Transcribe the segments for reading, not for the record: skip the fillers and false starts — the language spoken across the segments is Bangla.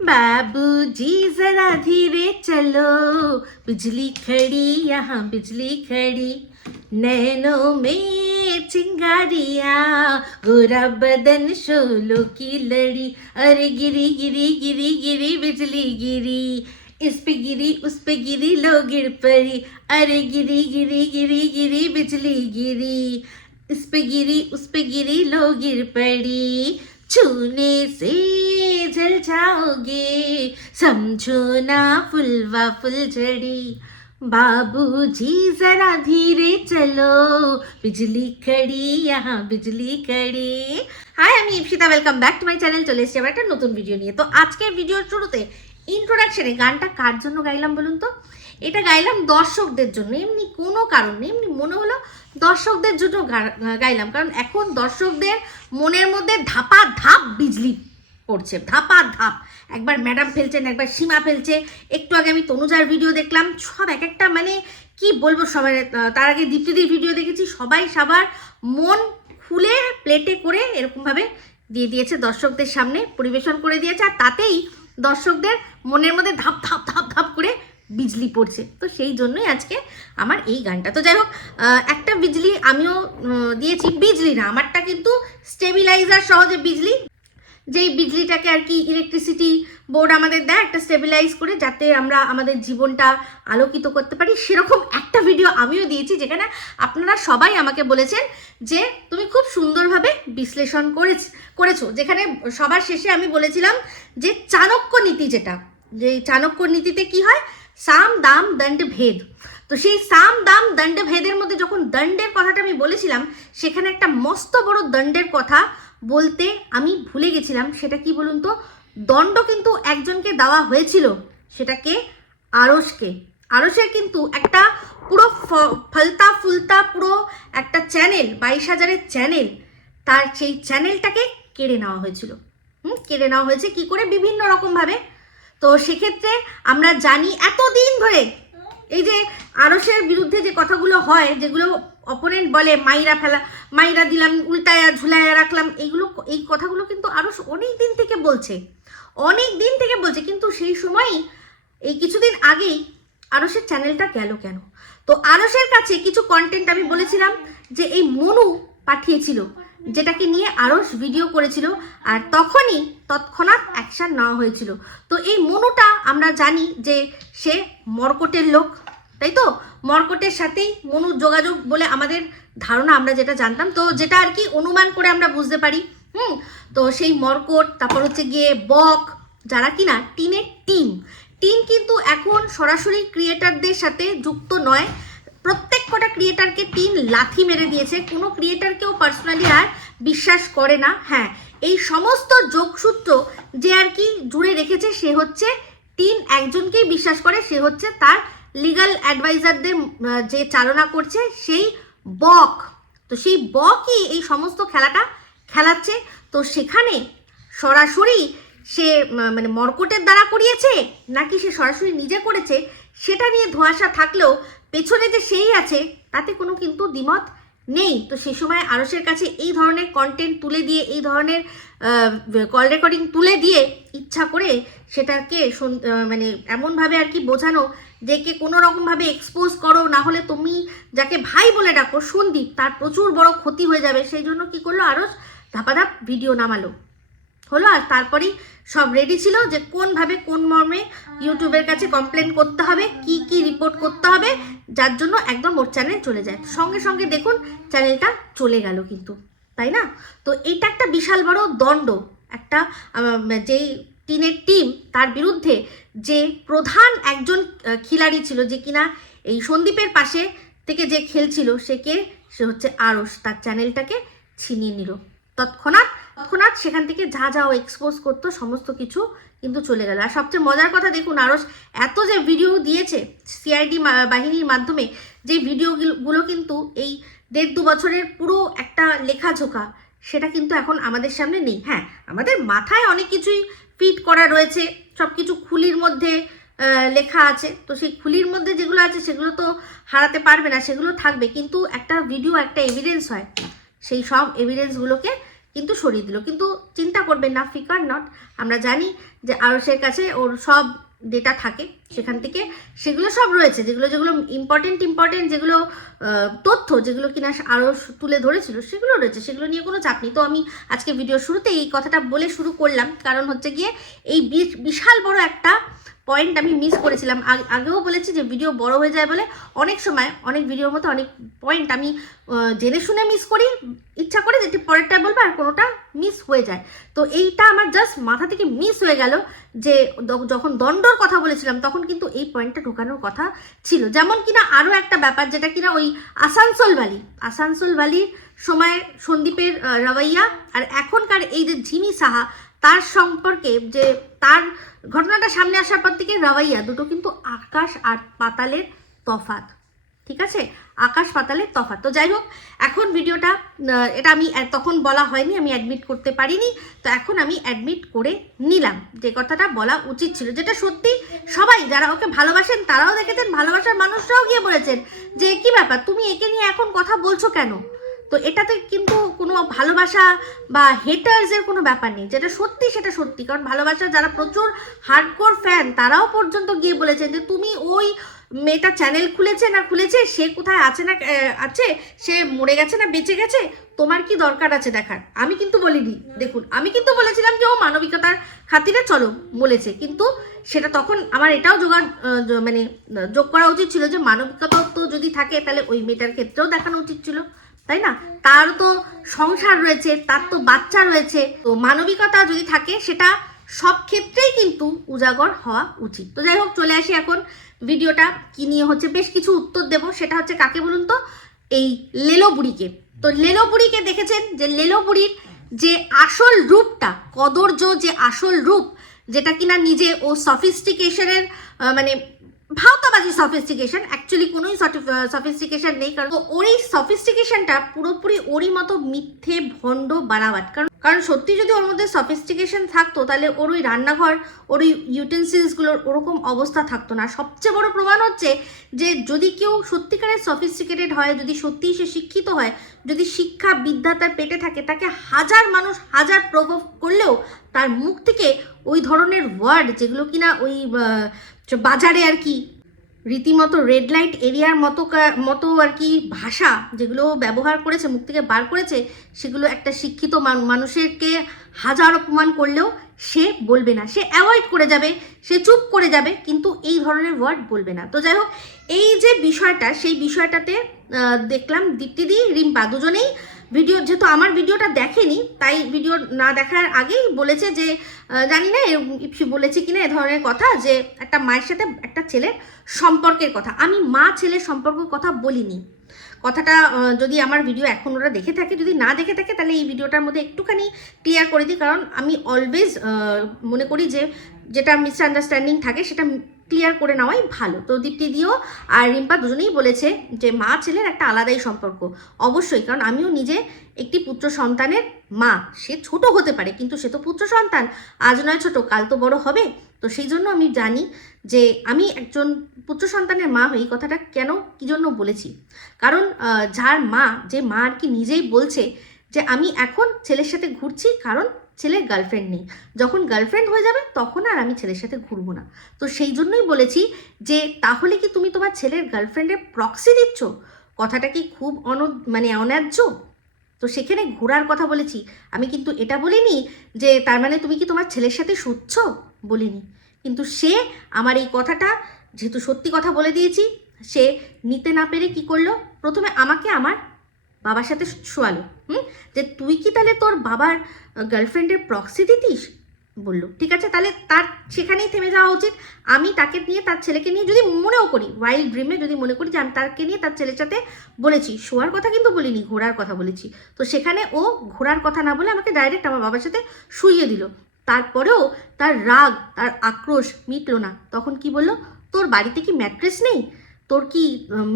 बाबूजी जरा धीरे चलो, बिजली खड़ी यहाँ बिजली खड़ी, नैनों में चिंगारियाँ, गोरा बदन शोलों की लड़ी, अरे गिरी गिरी गिरी गिरी बिजली गिरी, इस पे गिरी उस पे गिरी लो गिर पड़ी, अरे गिरी गिरी गिरी गिरी बिजली गिरी, इस पे गिरी उस पे गिरी लो गिर पड़ी, छूने से जल जाओगे, समझो ना फुलवा फुलझड़ी, बाबूजी जरा धीरे चलो, बिजली खड़ी यहाँ बिजली खड़ी। হাই, আমি Ipsita, welcome back to my channel. চলে এসেছি আবার একটা নতুন ভিডিও নিয়ে। তো আজকের ভিডিওর শুরুতে ইন্ট্রোডাকশনে গানটা কার জন্য গাইলাম বলুন তো? এটা গাইলাম দর্শকদের জন্য, এমনি কোনো কারণ নেই, এমনি মনে হলো দর্শকদের জন্য গাইলাম। কারণ এখন দর্শকদের মনের মধ্যে ধাপা ধাপ বিজলি পড়ছে, ধাপা ধাপ। একবার ম্যাডাম ফেলছেন, একবার সীমা ফেলছে, একটু আগে আমি তনুজার ভিডিও দেখলাম, সব এক একটা মানে কি বলবো সবাই। তার আগে দীপ্তিদির ভিডিও দেখেছি, সবাই সবার মন খুলে প্লেটে করে এরকমভাবে দিয়ে দিয়েছে, দর্শকদের সামনে পরিবেশন করে দিয়েছে, আর তাতেই দর্শকদের মনের মধ্যে ধাপ ধাপ ধাপ ধাপ করে বিজলি পড়ছে। তো সেই জন্যই আজকে আমার এই গানটা। তো যাই হোক, একটা বিজলি আমিও দিয়েছি, বিজলি না আমারটা, কিন্তু স্টেবিলাইজার সহজে বিজলি, যেই বিজলিটাকে আর কি ইলেকট্রিসিটি বোর্ড আমাদের দেয় একটা স্টেবিলাইজ করে, যাতে আমরা আমাদের জীবনটা আলোকিত করতে পারি, সেরকম একটা ভিডিও আমিও দিয়েছি, যেখানে আপনারা সবাই আমাকে বলেছেন যে তুমি খুব সুন্দরভাবে বিশ্লেষণ করেছো। যেখানে সবার শেষে আমি বলেছিলাম যে চাণক্য নীতি, যেটা যে চাণক্য নীতিতে কি হয়, সাম দাম দণ্ড ভেদ। তো সেই সাম দাম দণ্ড ভেদের মধ্যে যখন দণ্ডের কথাটা আমি বলেছিলাম, সেখানে একটা মস্ত বড় দণ্ডের কথা বলতে আমি ভুলে গেছিলাম। সেটা কি বলুন তো? দণ্ড কিন্তু একজনকে দেওয়া হয়েছিল, সেটাকে আরশকে। আরশের কিন্তু একটা পুরো ফলতা ফুলতা পুরো একটা চ্যানেল, 22,000-এর চ্যানেল, তার সেই চ্যানেলটাকে কেড়ে নেওয়া হয়েছিল। কেড়ে নেওয়া হয়েছে কি করে? বিভিন্ন রকমভাবে। তো সেক্ষেত্রে আমরা জানি এতদিন ধরে এই যে আরশের বিরুদ্ধে যে কথাগুলো হয়, যেগুলো অপোনেন্ট বলে মাইরা দিলাম, উল্টায়া ঝুলায়া রাখলাম, এই কথাগুলো কিন্তু আরশ অনেক দিন থেকে বলছে, কিন্তু সেই সময়ই এই কিছুদিন আগেই আরশের চ্যানেলটা গেল কেন? তো আরশের কাছে কিছু কন্টেন্ট আমি বলেছিলাম যে এই মনু পাঠিয়েছিল, যেটাকে নিয়ে আরশ ভিডিও করেছিল, আর তৎক্ষণাৎ অ্যাকশন নেওয়া হয়েছিল। তো এই মনুটা আমরা জানি যে সে মর্কটের লোক, তাই তো? মর্কটের সাথেই মনুর যোগাযোগ বলে আমাদের ধারণা, আমরা যেটা জানতাম, তো যেটা আর কি অনুমান করে আমরা বুঝতে পারি। তো সেই মর্কট, তারপর হচ্ছে গিয়ে বক, যারা কিনা টিনের টিম কিন্তু এখন সরাসরি ক্রিয়েটারদের সাথে যুক্ত নয়। প্রত্যেক কটা ক্রিয়েটারকে টিন লাথি মেরে দিয়েছে, কোনো ক্রিয়েটারকেও পার্সোনালি আর বিশ্বাস করে না। হ্যাঁ, এই সমস্ত যোগসূত্র যে আর কি জুড়ে রেখেছে, সে হচ্ছে টিন একজনকেই বিশ্বাস করে, সে হচ্ছে তার লিগাল অ্যাডভাইজারদের যে চালনা করছে সেই বক। তো সেই বকই এই সমস্ত খেলাটা খেলাচ্ছে। তো সেখানে সরাসরি সে মানে মর্কটের দ্বারা করিয়েছে নাকি সে সরাসরি নিজে করেছে, সেটা নিয়ে ধোঁয়াশা থাকলেও পেছনে যে সেই আছে তাতে কোনো কিন্তু দ্বিমত নেই। তো সে সময় আরশের কাছে এই ধরনের কন্টেন্ট তুলে দিয়ে, এই ধরনের কল রেকর্ডিং তুলে দিয়ে ইচ্ছা করে সেটাকে মানে এমনভাবে আর কি বোঝানো যে কে কোনো রকমভাবে এক্সপোজ করো, না হলে তুমি যাকে ভাই বলে ডাকো সন্দীপ, তার প্রচুর বড় ক্ষতি হয়ে যাবে। সেই জন্য কি করলো, আরশ ধাপাধাপ ভিডিও নামালো হলো। আর তারপরেই সব রেডি ছিল যে কোনভাবে কোন মর্মে ইউটিউবের কাছে কমপ্লেন করতে হবে, কি কি রিপোর্ট করতে হবে, যার জন্য একদম ওর চ্যানেল চলে যায়। সঙ্গে সঙ্গে দেখুন চ্যানেলটা চলে গেল কিন্তু, তাই না? তো এটা একটা বিশাল বড় দণ্ড, একটা যেই টিনের টিম, তার বিরুদ্ধে যে প্রধান একজন খিলাড়ি ছিল, যে কিনা এই সন্দীপের পাশে থেকে যে খেলছিল, সে হচ্ছে আরশ, তার চ্যানেলটাকে ছিনিয়ে নিল তৎক্ষণাৎ সেখান থেকে যা যা এক্সপোজ করতো সমস্ত কিছু কিন্তু চলে গেল। আর সবচেয়ে মজার কথা দেখুন, আরশ এত যে ভিডিও দিয়েছে সিআইডি বাহিনীর মাধ্যমে, যে ভিডিওগুলো কিন্তু এই 1.5-2 বছরের পুরো একটা লেখাঝোকা, সেটা কিন্তু এখন আমাদের সামনে নেই। হ্যাঁ, আমাদের মাথায় অনেক কিছুই ফিট করা রয়েছে, সব কিছু খুলির মধ্যে লেখা আছে। তো সেই খুলির মধ্যে যেগুলো আছে সেগুলো তো হারাতে পারবে না, সেগুলো থাকবে, কিন্তু একটা ভিডিও একটা এভিডেন্স হয়, সেই সব এভিডেন্সগুলোকে কিন্তু সরিয়ে দিল। কিন্তু চিন্তা করবেন না, ফিকার নট, আমরা জানি যে আরশের কাছে ওর সব ডেটা থাকে, সেখান থেকে সেগুলো সব রয়েছে, যেগুলো যেগুলো ইম্পর্টেন্ট যেগুলো তথ্য যেগুলো কিনা আরশ তুলে ধরেছিল সেগুলো রয়েছে, সেগুলো নিয়ে কোনো চাপ নেই। তো আমি আজকে ভিডিও শুরুতে এই কথাটা বলে শুরু করলাম, কারণ হচ্ছে গিয়ে এই বিশাল বড় একটা পয়েন্ট আমি মিস করেছিলাম। আগেও বলেছি যে ভিডিও বড় হয়ে যায় বলে অনেক সময় অনেক ভিডিওর মধ্যে অনেক পয়েন্ট আমি জেনে শুনে মিস করি, ইচ্ছা করে যেটি পরেরটা বলবো আর কোনোটা মিস হয়ে যায়। তো এইটা আমার জাস্ট মাথা থেকে মিস হয়ে গেল, যে যখন দণ্ডর কথা বলেছিলাম তখন কিন্তু এই পয়েন্টটা ঢোকানোর কথা ছিল। যেমন কিনা আরও একটা ব্যাপার, যেটা কিনা ওই আসানসোল ভ্যালির সময় সন্দীপের রবৈয়া আর এখনকার এই যে ঝিমি সাহা তার সম্পর্কে, যে তার ঘটনাটা সামনে আসার পর থেকে রবৈয়া, দুটো কিন্তু আকাশ আর পাতালের তফাৎ, ঠিক আছে, আকাশ পাতালের তফাৎ। তো যাই হোক, এখন ভিডিওটা এটা আমি তখন বলা হয়নি, আমি অ্যাডমিট করতে পারিনি, তো এখন আমি অ্যাডমিট করে নিলাম যে কথাটা বলা উচিত ছিল, যেটা সত্যি সবাই যারা ওকে ভালোবাসেন তারাও দেখেছেন, ভালোবাসার মানুষরাও গিয়ে বলেছেন যে কি ব্যাপার, তুমি একে নিয়ে এখন কথা বলছো কেন। তো এটাতে কিন্তু কোনো ভালোবাসা বা হেটার্সের কোনো ব্যাপার নেই, যেটা সত্যি সেটা সত্যি। কারণ ভালোবাসার যারা প্রচুর হার্ডকোর ফ্যান তারাও পর্যন্ত গিয়ে বলেছেন যে তুমি ওই মেয়েটা চ্যানেল খুলেছে সে কোথায় আছে না আছে, সে মরে গেছে না বেঁচে গেছে, তোমার কি দরকার আছে দেখার। আমি কিন্তু বলিনি, দেখুন আমি কিন্তু বলেছিলাম যে ও মানবিকতার খাতিরে চলো বলেছে, কিন্তু সেটা তখন আমার এটাও মানে যোগ করা উচিত ছিল যে মানবিকতা তো যদি থাকে তাহলে ওই মেয়েটার ক্ষেত্রেও দেখানো উচিত ছিল, তাই না? তার তো সংসার রয়েছে, তার তো বাচ্চা রয়েছে, তো মানবিকতা যদি থাকে সেটা সব ক্ষেত্রেই কিন্তু উজাগর হওয়া উচিত। তো যাই হোক, চলে আসি এখন ভিডিওটা কি নিয়ে হচ্ছে, বেশ কিছু উত্তর দেব। সেটা হচ্ছে কাকে বলুন তো, এই লেলো বুড়িকে। তো লেলো বুড়িকে দেখেছেন যে লেলো বুড়ির যে আসল রূপটা, কদর্য যে আসল রূপ, যেটা কিনা নিজে ও সফিস্টিকেশনের মানে ভাওতাবাজি সফিস্টিকেশন, অ্যাকচুয়ালি কোনোই সফিস্টিকেশন নেই, কারণ ওর এই সফিস্টিকেশনটা পুরোপুরি ওরই মতো মিথ্যে ভণ্ড বাড়াবাট। কারণ সত্যি যদি ওর মধ্যে সফিস্টিকেশন থাকতো তাহলে ওর ওই রান্নাঘর, ওর ওই ইউটেন্সিলসগুলোর ওরকম অবস্থা থাকতো না। সবচেয়ে বড় প্রমাণ হচ্ছে যে যদি কেউ সত্যিকারের সফিস্টিকেটেড হয়, যদি সত্যিই সে শিক্ষিত হয়, যদি শিক্ষা বিদ্যা তার পেটে থাকে, তাকে হাজার মানুষ হাজার প্রভোগ করলেও তার মুখ থেকে ওই ধরনের ওয়ার্ড, যেগুলো কিনা ওই বাজারে আর কি রীতিমতো রেড লাইট এরিয়ার মতো আর কি ভাষা যেগুলো ব্যবহার করেছে, মুখ থেকে বার করেছে, সেগুলো একটা শিক্ষিত মানুষেরকে হাজার অপমান করলেও সে বলবে না, সে অ্যাভয়েড করে যাবে, সে চুপ করে যাবে, কিন্তু এই ধরনের ওয়ার্ড বলবে না। তো যাই হোক, এই যে বিষয়টা, সেই বিষয়টাতে দেখলাম দীপ্তিদি রিম্পা দুজনেই ভিডিও, যেহেতু আমার ভিডিওটা দেখেনি তাই ভিডিও না দেখার আগেই বলেছে যে জানি না বলেছে কিনা এ ধরনের কথা, যে একটা মায়ের সাথে একটা ছেলের সম্পর্কের কথা। আমি মা ছেলের সম্পর্কের কথা বলিনি। কথাটা যদি আমার ভিডিও এখন ওরা দেখে থাকে, যদি না দেখে থাকে তাহলে এই ভিডিওটার মধ্যে একটুখানি ক্লিয়ার করে দিই, কারণ আমি অলওয়েজ মনে করি যে যেটা মিসআন্ডারস্ট্যান্ডিং থাকে সেটা ক্লিয়ার করে নেওয়াই ভালো। তো দীপ্তিদিও আর রিম্পা দুজনেই বলেছে যে মা ছেলের একটা আলাদাই সম্পর্ক, অবশ্যই, কারণ আমিও নিজে একটি পুত্র সন্তানের মা। সে ছোট হতে পারে কিন্তু সে তো পুত্র সন্তান, আজ নয় ছোট কাল তো বড় হবে। তো সেই জন্য আমি জানি যে আমি একজন পুত্র সন্তানের মা হই, কথাটা কেন কী জন্য বলেছি, কারণ যার মা, যে মা আর কি নিজেই বলছে যে আমি এখন ছেলের সাথে ঘুরছি কারণ ছেলের গার্লফ্রেন্ড নেই, যখন গার্লফ্রেন্ড হয়ে যাবে তখন আর আমি ছেলের সাথে ঘুরবো না। তো সেই জন্যই বলেছি যে তাহলে কি তুমি তোমার ছেলের গার্লফ্রেন্ডের প্রক্সি দিচ্ছ, কথাটা কি খুব মানে অন্যায্য? তো সেখানে ঘোরার কথা বলেছি, আমি কিন্তু এটা বলিনি যে তার মানে তুমি কি তোমার ছেলের সাথে শুচ্ছ, বলিনি। কিন্তু সে আমার এই কথাটা যেহেতু সত্যি কথা বলে দিয়েছি, সে নিতে না পেরে কি করলো, প্রথমে আমাকে আমার বাবার সাথে শোয়ালো, যে তুই কি তাহলে তোর বাবার গার্লফ্রেন্ডের প্রক্সি দিতিস, বললো ঠিক আছে, তাহলে তার সেখানেই থেমে যাওয়া উচিত। আমি তাকে নিয়ে, তার ছেলেকে নিয়ে যদি মনেও করি, ওয়াইল্ড ড্রিমে যদি মনে করি যে আমি তাকে নিয়ে তার ছেলের সাথে বলেছি, শোয়ার কথা কিন্তু বলিনি, ঘোরার কথা বলেছি, তো সেখানে ও ঘোরার কথা না বলে আমাকে ডাইরেক্ট আমার বাবার সাথে শুইয়ে দিল। তারপরেও তার রাগ, তার আক্রোশ মিটলো না, তখন কি বললো, তোর বাড়িতে কি ম্যাট্রেস নেই, তোর কি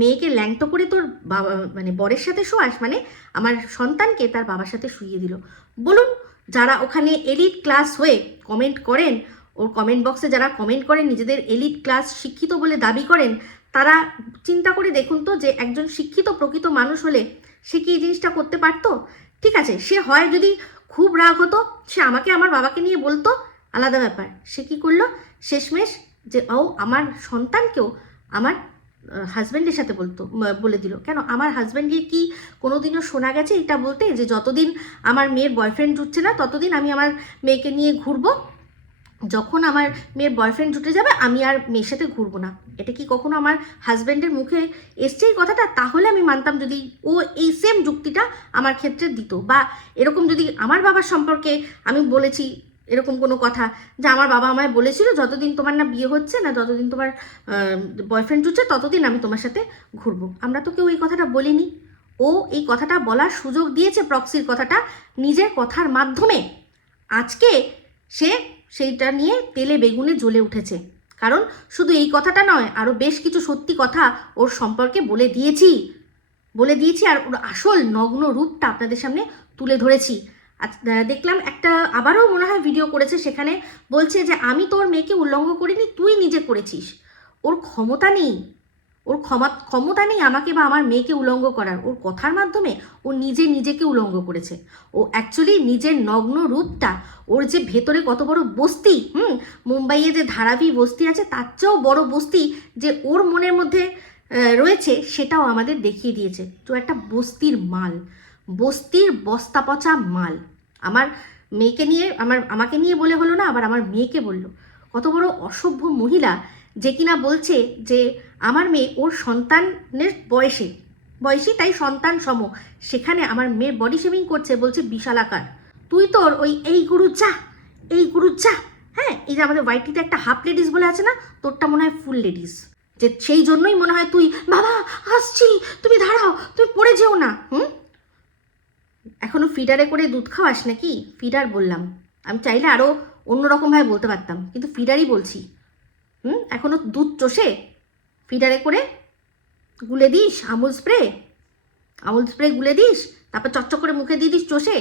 মেয়েকে ল্যাংটো করে তোর বাবা মানে বরের সাথে শোয়াস, মানে আমার সন্তানকে তার বাবার সাথে শুইয়ে দিল। বলুন, যারা ওখানে এলিট ক্লাস হয়ে কমেন্ট করেন, ওর কমেন্ট বক্সে যারা কমেন্ট করেন নিজেদের এলিট ক্লাস শিক্ষিত বলে দাবি করেন, তারা চিন্তা করে দেখুন তো যে একজন শিক্ষিত প্রকৃত মানুষ হলে সে কি এই জিনিসটা করতে পারতো? ঠিক আছে, সে হয় যদি খুব রাগ হতো, সে আমাকে আমার বাবাকে নিয়ে বলতো, আলাদা ব্যাপার। সে কি করলো শেষমেশ, যে ও আমার সন্তানকেও আমার হাজব্যান্ডের সাথে বলে দিল। কেন, আমার হাজব্যান্ডের কি কোনোদিনও শোনা গেছে এটা বলতে যে যতদিন আমার মেয়ের বয়ফ্রেন্ড জুটছে না ততদিন আমি আমার মেয়েকে নিয়ে ঘুরবো, যখন আমার মেয়ের বয়ফ্রেন্ড জুটে যাবে আমি আর মেয়ের সাথে ঘুরবো না? এটা কি কখনো আমার হাজব্যান্ডের মুখে এসছে এই কথাটা? তাহলে আমি মানতাম যদি ও এই সেম যুক্তিটা আমার ক্ষেত্রে দিত, বা এরকম যদি আমার বাবার সম্পর্কে আমি বলেছি এরকম কোনো কথা, যে আমার বাবা আমায় বলেছিল যতদিন তোমার না বিয়ে হচ্ছে না, যতদিন তোমার বয়ফ্রেন্ড জুটছে ততদিন আমি তোমার সাথে ঘুরবো। আমরা তো কেউ এই কথাটা বলিনি। ও এই কথাটা বলার সুযোগ দিয়েছে, প্রক্সির কথাটা নিজের কথার মাধ্যমে। আজকে সে সেইটা নিয়ে তেলে বেগুনে জ্বলে উঠেছে, কারণ শুধু এই কথাটা নয়, আরও বেশ কিছু সত্যি কথা ওর সম্পর্কে বলে দিয়েছি, আর ওর আসল নগ্ন রূপটা আপনাদের সামনে তুলে ধরেছি। দেখলাম একটা আবারও মনে হয় ভিডিও করেছে, সেখানে বলছে যে আমি তোর মেয়েকে উল্লঙ্ঘ করিনি, তুই নিজে করেছিস। ওর ক্ষমতা নেই, ক্ষমতা নেই আমাকে বা আমার মেয়েকে উলঙ্গ করার। ওর কথার মাধ্যমে ও নিজেকে উলঙ্গ করেছে। ও অ্যাকচুয়ালি নিজের নগ্ন রূপটা, ওর যে ভেতরে কত বড় বস্তি, মুম্বাইয়ে যে ধারাবি বস্তি আছে তার চেয়েও বড় বস্তি যে ওর মনের মধ্যে রয়েছে, সেটাও আমাদের দেখিয়ে দিয়েছে। তো একটা বস্তির মাল, বস্তির বস্তা পচা মাল। আমার মেয়েকে নিয়ে আমাকে নিয়ে বলে হলো না, আবার আমার মেয়েকে বললো। কত বড় অসভ্য মহিলা, যে কিনা বলছে যে আমার মেয়ে ওর সন্তানের বয়সী তাই সন্তান সম, সেখানে আমার মেয়ের বডি শেমিং করছে, বলছে বিশালাকার। তুই তোর ওই এই গুরু যা, হ্যাঁ, এই যে আমাদের ওয়াইটিতে একটা হাফ লেডিস বলে আছে না, তোরটা মনে হয় ফুল লেডিস, যে সেই জন্যই মনে হয় তুই বাবা আসছি, তুমি দাঁড়াও, তুমি পড়ে যেও না। এখনো ফিডারে করে দুধ খাওয়াস নাকি? ফিডার বললাম, আমি চাইলে আরও অন্যরকমভাবে বলতে পারতাম, কিন্তু ফিডারই বলছি। এখনো দুধ চষে ফিডারে করে গুলে দিস, আমুল স্প্রে গুলে দিস, তারপর চকচক করে মুখে দিয়ে দিস চষে।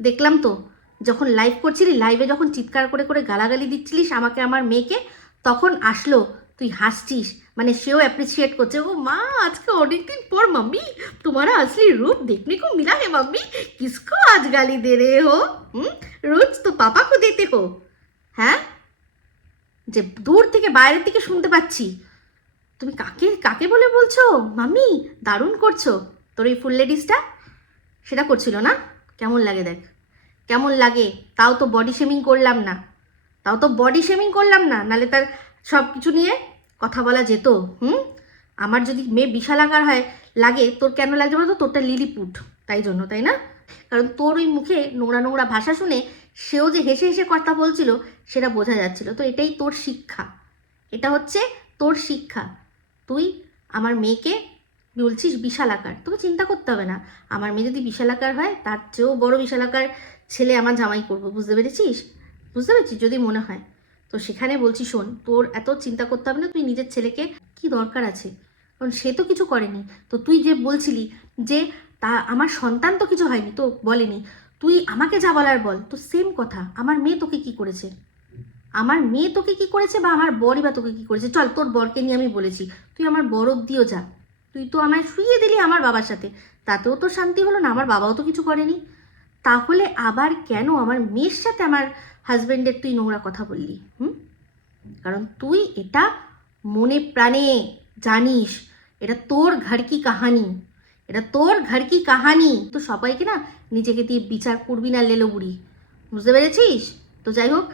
দেখলাম তো যখন লাইভ করছিলি, লাইভে যখন চিৎকার করে করে গালাগালি দিচ্ছিলিস আমাকে আমার মেয়েকে, তখন আসলো তুই হাসছিস, মানে সেও অ্যাপ্রিসিয়েট করছে। ও মা, আজকে অনেকদিন পর মাম্মি तुम्हारा असली रूप देखने को मिला है मम्मी, किसको आज गाली दे रहे हो? रोज तो पापा को देते हो। হ্যাঁ, যে দূর থেকে বাইরের থেকে শুনতে পাচ্ছি, তুমি কাকে বলে বলছো মাম্মি, দারুণ করছো। তোর এই ফুল লেডিসটা সেটা করছিল না? কেমন লাগে দেখ, কেমন লাগে। তাও তো বডি শেমিং করলাম না, নালে তার সব কিছু নিয়ে কথা বলা যেত। আমার যদি মেয়ে বিশালাকার লাগে, তোর কেন লাগছে বলো তো? তোরটা লিলিপুট, তাই জন্য, তাই না? কারণ তোর ওই মুখে নোংরা ভাষা শুনে সেও যে হেসে হেসে কথা বলছিল সেটা বোঝা যাচ্ছিল। তো এটাই তোর শিক্ষা, এটা হচ্ছে তোর শিক্ষা। তুই আমার মেয়েকে বলছিস বিশালাকার, তোকে চিন্তা করতে হবে না। আমার মেয়ে যদি বিশালাকার হয়, তার চেয়েও বড় বিশালাকার ছেলে আমার জামাই করবো, বুঝতে পেরেছিস? যদি মনে হয় তো সেখানে বলছি, শোন, তোর এত চিন্তা করতে হবে না। তুই নিজের ছেলেকে, কি দরকার আছে, কারণ সে তো কিছু করেনি। তো তুই যে বলছিলি যে তা আমার সন্তান তো কিছু হয়নি, তো বলেনি, তুই আমাকে যা বলার বল। তো সেম কথা, আমার মেয়ে তোকে কি করেছে, বা আমার বরই বা তোকে কি করেছে? চল, তোর বরকে নিয়ে আমি বলেছি, তুই আমার বর অব্দিও যা। তুই তো আমায় শুইয়ে দিলি আমার বাবার সাথে, তাতেও তো শান্তি হলো না, আমার বাবাও তো কিছু করেনি। তাহলে আবার কেন আমার মেয়ের সাথে আমার হাজব্যান্ডের তুই নোংরা কথা বললি? কারণ তুই এটা মনে প্রাণে জানিস, এটা তোর ঘর কি কাহানি, তো সবাইকে না নিজেকে দিয়ে বিচার করবি না লেলো বুড়ি, বুঝতে পেরেছিস? তো যাই হোক,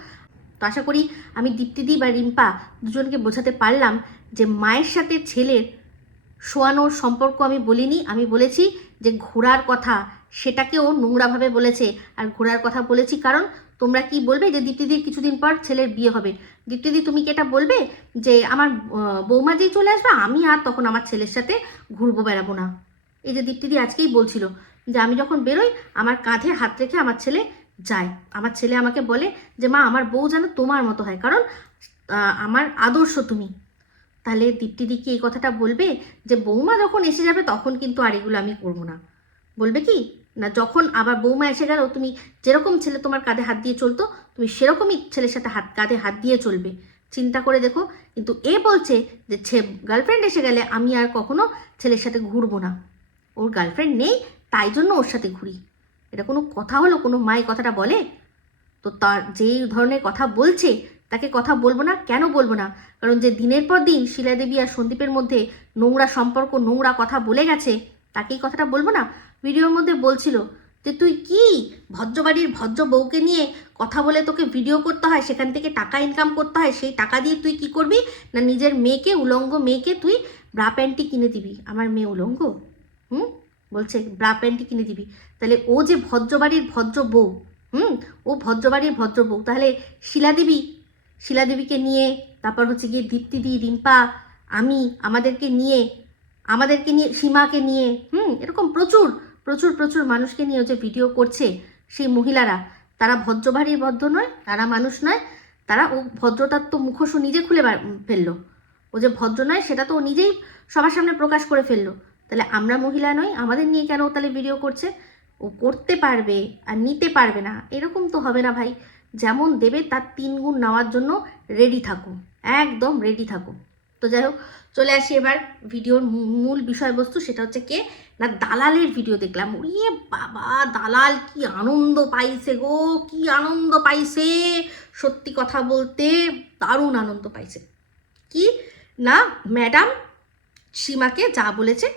তো আশা করি আমি দীপ্তিদি বা রিম্পা দুজনকে বোঝাতে পারলাম যে মায়ের সাথে ছেলের শোয়ানোর সম্পর্ক আমি বলিনি, আমি বলেছি যে ঘোরার কথা, সেটাকেও নোংরাভাবে বলেছে। আর ঘোরার কথা বলেছি কারণ তোমরা কি বলবে যে দীপ্তিদির কিছুদিন পর ছেলের বিয়ে হবে, দীপ্তিদি তুমি কি এটা বলবে যে আমার বৌমা যেই চলে আসবে আমি আর তখন আমার ছেলের সাথে ঘুরবো বেড়াবো না? এই যে দীপ্তিদি আজকেই বলছিল যে আমি যখন বেরোই আমার কাঁধে হাত রেখে আমার ছেলে যায়, আমার ছেলে আমাকে বলে যে মা আমার বউ যেন তোমার মতো হয়, কারণ আমার আদর্শ তুমি। তাহলে দীপ্তিদি কি এই কথাটা বলবে যে বৌমা যখন এসে যাবে তখন কিন্তু আর এগুলো আমি করবো না? বলবে কি না, যখন আবার বৌমা এসে গেল তুমি যেরকম ছেলে তোমার কাঁধে হাত দিয়ে চলতো তুমি সেরকমই ছেলের সাথে কাঁধে হাত দিয়ে চলবে? চিন্তা করে দেখো। কিন্তু এ বলছে যে গার্লফ্রেন্ড এসে গেলে আমি আর কখনো ছেলের সাথে ঘুরবো না, ওর গার্লফ্রেন্ড নেই তাই জন্য ওর সাথে ঘুরি। এটা কোনো কথা হলো? কোনো মাই কথাটা বলে? তো তার যেই ধরনের কথা বলছে তাকে কথা বলবো না। কেন বলবো না? কারণ যে দিনের পর দিন শিলা দেবী আর সন্দীপের মধ্যে নোংরা সম্পর্ক, নোংরা কথা বলে গেছে, তাকেই কথাটা বলবো না? ভিডিওর মধ্যে বলছিল যে তুই কি ভদ্রবাড়ির ভদ্র বউকে নিয়ে কথা বলে তোকে ভিডিও করতে হয়, সেখান থেকে টাকা ইনকাম করতে হয়, সেই টাকা দিয়ে তুই কি করবি না নিজের মেয়েকে, উলঙ্গ মেয়েকে তুই ব্রা প্যান্টি কিনে দিবি। আমার মেয়ে উলঙ্গ? বলছে ব্রা প্যান্টি কিনে দিবি। তাহলে ও যে ভদ্রবাড়ির ভদ্র বউ, ও ভদ্রবাড়ির ভদ্র বউ, তাহলে শিলাদেবীকে নিয়ে, তারপর হচ্ছে গিয়ে দীপ্তিদি, রিম্পা, আমি, আমাদেরকে নিয়ে সীমাকে নিয়ে, এরকম প্রচুর প্রচুর প্রচুর মানুষকে নিয়ে যে ভিডিও করছে সেই মহিলারা, তারা ভদ্রবাড়ির ভদ্র নয়, তারা মানুষ নয়, তারা ও ভদ্রতার তো মুখোশ নিজে খুলে ফেললো। ও যে ভদ্র নয় সেটা তো ও নিজেই সবার সামনে প্রকাশ করে ফেললো। তাহলে আমরা মহিলা নই? আমাদের নিয়ে কেন তাহলে ভিডিও করছে? ও করতে পারবে আর নিতে পারবে না, এরকম তো হবে না ভাই। যেমন দেবে তার 3 গুণ নেওয়ার জন্য রেডি থাকো, একদম রেডি থাকো। তো যাই হোক, চলে আসি এবার ভিডিওর মূল বিষয়বস্তু। সেটা হচ্ছে কে না, দালালের ভিডিও দেখলাম। ওরে বাবা, দালাল কি আনন্দ পাইছে গো, কি আনন্দ পাইছে! সত্যি কথা বলতে দারুণ আনন্দ পাইছে। কি না, ম্যাডাম সীমাকে যা বলেছে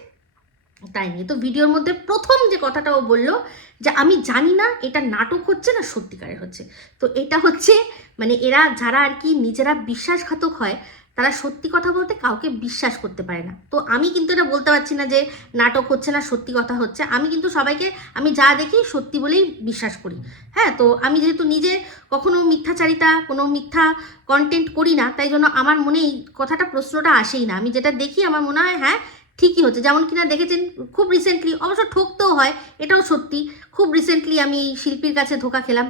তাই নিয়ে। তো ভিডিওর মধ্যে প্রথম যে কথাটা ও বললো যে আমি জানি না এটা নাটক হচ্ছে না সত্যিকারের হচ্ছে। তো এটা হচ্ছে মানে এরা যারা আর কি নিজেরা বিশ্বাসঘাতক হয়, তারা সত্যি কথা বলতে কাউকে বিশ্বাস করতে পারে না। তো আমি কিন্তু এটা বলতে পারছি না যে নাটক হচ্ছে না সত্যি কথা হচ্ছে। আমি কিন্তু সবাইকে আমি যা দেখি সত্যি বলেই বিশ্বাস করি। হ্যাঁ, তো আমি যেহেতু নিজে কখনো মিথ্যাচারিতা, কোনো মিথ্যা কন্টেন্ট করি না, তাই জন্য আমার মনে এই কথাটা, প্রশ্নটা আসেই না। আমি যেটা দেখি আমার মনে হয় হ্যাঁ ঠিকই হচ্ছে। যেমন কিনা দেখেছেন খুব রিসেন্টলি, অবশ্য ঠকতেও হয়, এটাও সত্যি, খুব রিসেন্টলি আমি এই শিল্পীর কাছে ধোকা খেলাম।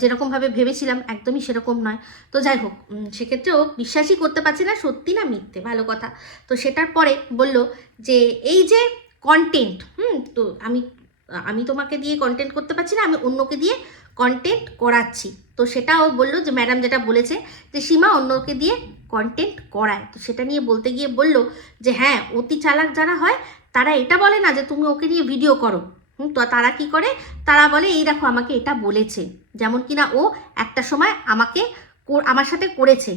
যেরকমভাবে ভেবেছিলাম একদমই সেরকম নয়। তো যাই হোক, সেক্ষেত্রেও বিশ্বাসই করতে পারছি না সত্যি না মিথ্যে, ভালো কথা। তো সেটার পরে বলল যে এই যে কন্টেন্ট, তো আমি তোমাকে দিয়ে কন্টেন্ট করতে পারছি না, আমি অন্যকে দিয়ে কন্টেন্ট করাচ্ছি। তো সেটাও বললো যে ম্যাডাম যেটা বলেছে যে সীমা অন্যকে দিয়ে কন্টেন্ট করায়। তো সেটা নিয়ে বলতে গিয়ে বলল যে হ্যাঁ, অতি চালাক যারা হয় তারা এটা বলে না যে তুমি ওকে নিয়ে ভিডিও করো। তো তারা কি করে, তারা বলে এই দেখো আমাকে এটা বলেছে। যেমন কিনা ও একটা সময় আমার সাথে করেছে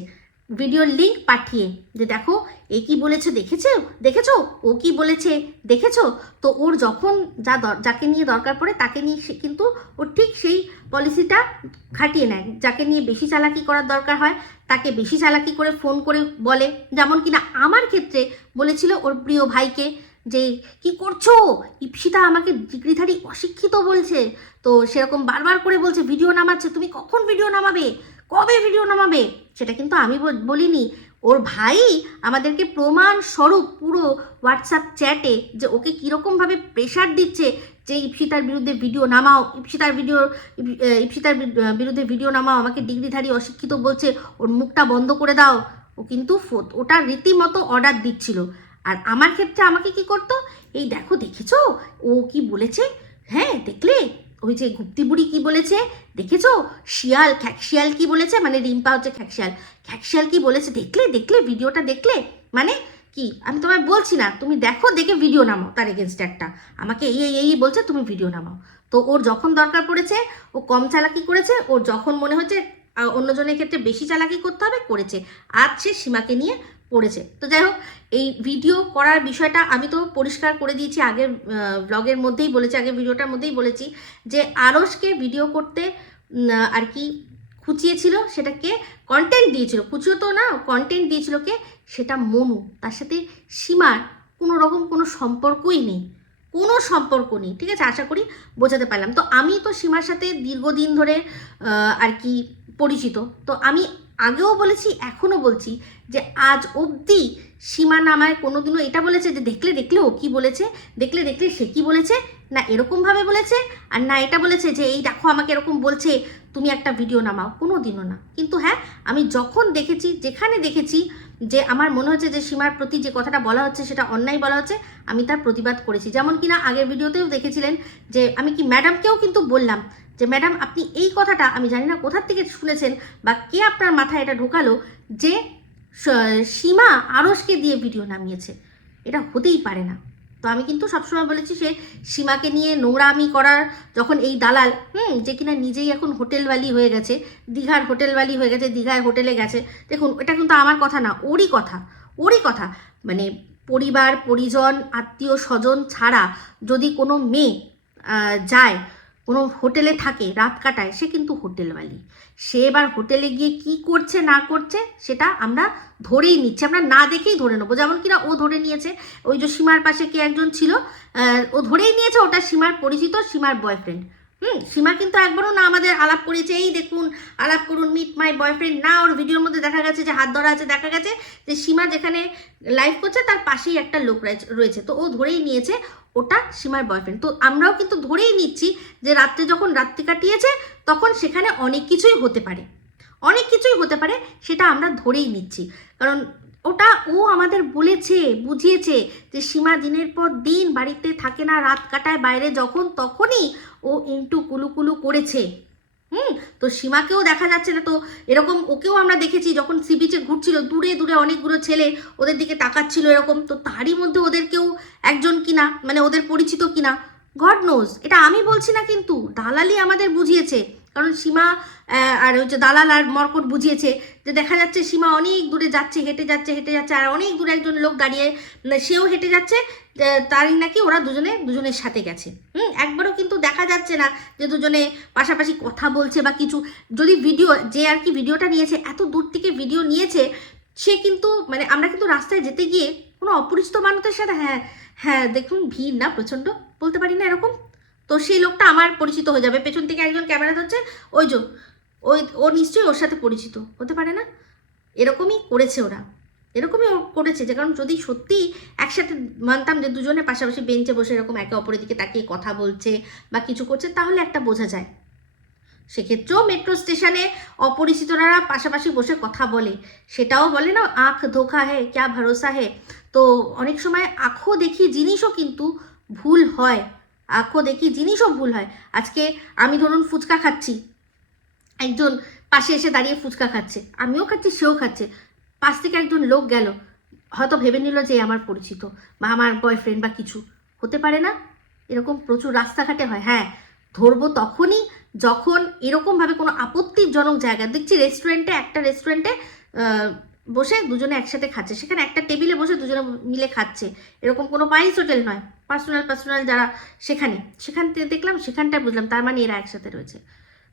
ভিডিওর লিঙ্ক পাঠিয়ে, যে দেখো এ কি বলেছে দেখেছো, ও কি বলেছে দেখেছো। তো ওর যখন যাকে নিয়ে দরকার পড়ে তাকে নিয়ে সে কিন্তু ওর ঠিক সেই পলিসিটা খাটিয়ে নেয়। যাকে নিয়ে বেশি চালাকি করার দরকার হয় তাকে বেশি চালাকি করে ফোন করে বলে। যেমন কিনা আমার ক্ষেত্রে বলেছিল ওর প্রিয় ভাইকে যে কি করছো, ইপসিতা আমাকে ডিগ্রিধারী অশিক্ষিত বলছে। তো সেরকম বারবার করে বলছে ভিডিও নামাচ্ছে, তুমি কখন ভিডিও নামাবে, কবে ভিডিও নামাবে। সেটা কিন্তু আমি বলিনি, ওর ভাই আমাদেরকে প্রমাণ স্বরূপ পুরো হোয়াটসঅ্যাপ চ্যাটে যে ওকে কীরকমভাবে প্রেশার দিচ্ছে যে ইপসিতার বিরুদ্ধে ভিডিও নামাও, ইপসিতার বিরুদ্ধে ভিডিও নামাও, আমাকে ডিগ্রিধারী অশিক্ষিত বলছে, ওর মুখটা বন্ধ করে দাও। ও কিন্তু ওটা রীতিমতো অর্ডার দিচ্ছিল। আর আমার ক্ষেত্রে আমাকে কি করতো, এই দেখেছো ও কি বলেছে, হ্যাঁ দেখলে ওই যে গুপ্তি বুড়ি কি বলেছে দেখেছো, খ্যাকশিয়াল কি বলেছে, মানে রিম্পা হচ্ছে খ্যাকশিয়াল কি বলেছে দেখলে ভিডিওটা দেখলে, মানে কি আমি তোমায় বলছি না, তুমি দেখো, দেখে ভিডিও নামাও তার এগেনস্টে একটা, আমাকে এই বলছে তুমি ভিডিও নামাও। তো ওর যখন দরকার পড়েছে ও কম চালাকি করেছে, ওর যখন মনে হচ্ছে অন্যজনের ক্ষেত্রে বেশি চালাকি করতে হবে করেছে। আজ সে সীমাকে নিয়ে পড়েছে। তো যাই হোক, এই ভিডিও করার বিষয়টা আমি তো পরিষ্কার করে দিয়েছি, আগের ব্লগের মধ্যেই বলেছি, আগের ভিডিওটার মধ্যেই বলেছি যে আরশকে ভিডিও করতে আর কি খুঁচিয়েছিল, সেটাকে কন্টেন্ট দিয়েছিল, খুঁচিয়ে তো না, কন্টেন্ট দিয়েছিল কে, সেটা মনু। তার সাথে সীমার কোনো রকম কোনো সম্পর্কই নেই, কোনো সম্পর্ক নেই, ঠিক আছে, আশা করি বোঝাতে পারলাম। তো আমি তো সীমার সাথে দীর্ঘদিন ধরে আর কি পরিচিত। তো আমি আগেও বলেছি, এখনও বলছি যে আজ অবধি সীমা নামায় কোনোদিনও এটা বলেছে যে দেখলে ও কি বলেছে, দেখলে সে কি বলেছে, না এরকমভাবে বলেছে, আর না এটা বলেছে যে এই দেখো আমাকে এরকম বলছে তুমি একটা ভিডিও নামাও, কোনো দিনও না। কিন্তু হ্যাঁ, আমি যখন দেখেছি, যেখানে দেখেছি যে আমার মনে হচ্ছে যে সীমার প্রতি যে কথাটা বলা হচ্ছে সেটা অন্যায় বলা হচ্ছে, আমি তার প্রতিবাদ করেছি। যেমন কিনা আগের ভিডিওতেও দেখেছিলেন যে আমি কি ম্যাডামকেও কিন্তু বললাম যে ম্যাডাম আপনি এই কথাটা, আমি জানি না কোথার থেকে শুনেছেন বা কে আপনার মাথায় এটা ঢোকালো যে সীমা আরশকে দিয়ে ভিডিও নামিয়েছে, এটা হতেই পারে না। তো আমি কিন্তু সবসময় বলেছি সে সীমাকে নিয়ে নোংরামি করার যখন এই দালাল যে কিনা নিজেই এখন হোটেলওয়ালি হয়ে গেছে, দীঘার হোটেলওয়ালি হয়ে গেছে, দীঘায় হোটেলে গেছে, দেখুন এটা কিন্তু আমার কথা না, ওরই কথা। মানে পরিবার পরিজন আত্মীয় স্বজন ছাড়া যদি কোনো মেয়ে যায় কোনো হোটেলে থাকে রাত কাটায়, সে কিন্তু হোটেলওয়ালি। সে এবার হোটেলে গিয়ে কি করছে না করছে সেটা আমরা ধরেই নিচ্ছি, আমরা না দেখেই ধরে নেবো। যেমন কিনা ও ধরে নিয়েছে ওই যে সীমার পাশে কে একজন ছিল, ও ধরেই নিয়েছে ওটা সীমার পরিচিত, সীমার বয়ফ্রেন্ড। সীমা কিন্তু একবারও না আমাদের আলাপ করেছে, এই দেখুন আলাপ করুন মিট মাই বয়ফ্রেন্ড, না ওর ভিডিওর মধ্যে দেখা গেছে যে হাত ধরা আছে, দেখা গেছে যে সীমা যেখানে লাইভ করছে তার পাশেই একটা লোক রয়েছে, তো ও ধরেই নিয়েছে ওটা সীমার বয়ফ্রেন্ড। তো আমরাও কিন্তু ধরেই নিচ্ছি যে রাত্রে যখন রাত্রি কাটিয়েছে তখন সেখানে অনেক কিছুই হতে পারে, সেটা আমরা ধরেই নিচ্ছি। কারণ ওটা ও আমাদের বলেছে, বুঝিয়েছে যে সীমা দিনের পর দিন বাড়িতে থাকে না, রাত কাটায় বাইরে যখন তখনই ও ইন্টু কুলুকুলু করেছে। তো সীমাকেও দেখা যাচ্ছে না, তো এরকম ওকেও আমরা দেখেছি যখন সি বিচে ঘুরছিল, দূরে দূরে অনেকগুলো ছেলে ওদের দিকে তাকাচ্ছিল এরকম, তো তারই মধ্যে ওদেরকেও একজন কিনা মানে ওদের পরিচিত কিনা গড নোজ, এটা আমি বলছি না, কিন্তু দালালি আমাদের বুঝিয়েছে। কারণ সীমা আর হচ্ছে দালাল আর মর্কট বুঝিয়েছে যে দেখা যাচ্ছে সীমা অনেক দূরে যাচ্ছে, হেঁটে যাচ্ছে আর অনেক দূরে একজন লোক দাঁড়িয়ে, সেও হেঁটে যাচ্ছে, তারই নাকি ওরা দুজনের সাথে গেছে। একবারও কিন্তু দেখা যাচ্ছে না যে দুজনে পাশাপাশি কথা বলছে বা কিছু। যদি ভিডিও যে আর কি ভিডিওটা নিয়েছে, এত দূর থেকে ভিডিও নিয়েছে, সে কিন্তু মানে আমরা কিন্তু রাস্তায় যেতে গিয়ে কোনো অপরিচিত মানুষের সাথে হ্যাঁ দেখুন ভিড় না প্রচণ্ড, বলতে পারি না এরকম, তো সেই লোকটা আমার পরিচিত হয়ে যাবে। পেছন থেকে একজন ক্যামেরা ধরছে, ও নিশ্চয়ই ওর সাথে পরিচিত হতে পারে না, এরকমই করেছে যে কারণ যদি সত্যি একসাথে মানতাম যে দুজনে পাশাপাশি বেঞ্চে বসে এরকম একে অপরের দিকে তাকিয়ে কথা বলছে বা কিছু করছে, তাহলে একটা বোঝা যায়। সেক্ষেত্রেও মেট্রো স্টেশনে অপরিচিতরা পাশাপাশি বসে কথা বলে, সেটাও বলে না আঁখ ধোকা হে ক্যা ভরসা হে। তো অনেক সময় আঁখও দেখি জিনিসও কিন্তু ভুল হয়, আজকে আমি ধরুন ফুচকা খাচ্ছি, একজন পাশে এসে দাঁড়িয়ে ফুচকা খাচ্ছে, আমিও খাচ্ছি সেও খাচ্ছে, পাশ থেকে একজন লোক গেল, হয়তো ভেবে নিল যে আমার পরিচিত বা আমার বয়ফ্রেন্ড বা কিছু, হতে পারে না? এরকম প্রচুর রাস্তাঘাটে হয়। হ্যাঁ, ধরবো তখনই যখন এরকমভাবে কোনো আপত্তিজনক জায়গা দেখছি, একটা রেস্টুরেন্টে বসে দুজনে একসাথে খাচ্ছে, সেখানে একটা টেবিলে বসে দুজনে মিলে খাচ্ছে, এরকম কোনো পাইস হোটেল নয়, পার্সোনাল যারা সেখান থেকে দেখলাম, সেখানটায় বুঝলাম তার মানে এরা একসাথে রয়েছে।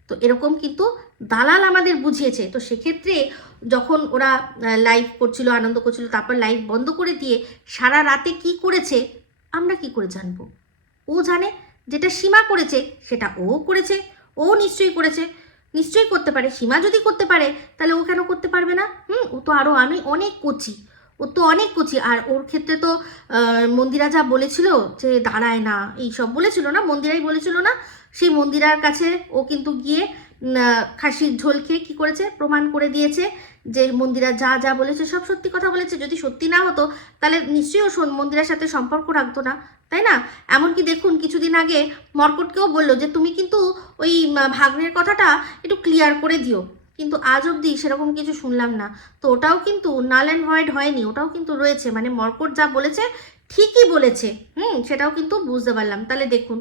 তো এরকম কিন্তু দালাল আমাদের বুঝিয়েছে। তো সেক্ষেত্রে যখন ওরা লাইভ করছিল, আনন্দ করছিল, তারপর লাইভ বন্ধ করে দিয়ে সারা রাতে কি করেছে আমরা কি করে জানবো? ও জানে, যেটা সীমা করেছে সেটা ও করেছে, ও নিশ্চয়ই করতে পারে। সীমা যদি করতে পারে তাহলে ও কেন করতে পারবে না? ও তো আরও অনেক কচি। আর ওর ক্ষেত্রে তো মন্দিরা যা বলেছিল যে দাঁড়ায় না, এইসব বলেছিল না, মন্দিরাই বলেছিল না, সেই মন্দিরার কাছে ও কিন্তু গিয়ে খাসির ঝোল খেয়ে কী করেছে, প্রমাণ করে দিয়েছে যে মন্দিরা যা বলেছে সব সত্যি কথা বলেছে। যদি সত্যি না হতো তাহলে নিশ্চয়ই ও মন্দিরার সাথে সম্পর্ক রাখতো না, তাই না? এমনকি দেখুন কিছুদিন আগে মর্কটকেও বললো যে তুমি কিন্তু ওই ভাগ্নের কথাটা একটু ক্লিয়ার করে দিও, কিন্তু আজ অবধি সেরকম কিছু শুনলাম না। তো ওটাও কিন্তু নাল অ্যান্ড ভয়েড হয়নি, ওটাও কিন্তু রয়েছে, মানে মর্কট যা বলেছে ঠিকই বলেছে, সেটাও কিন্তু বুঝতে পারলাম। তাহলে দেখুন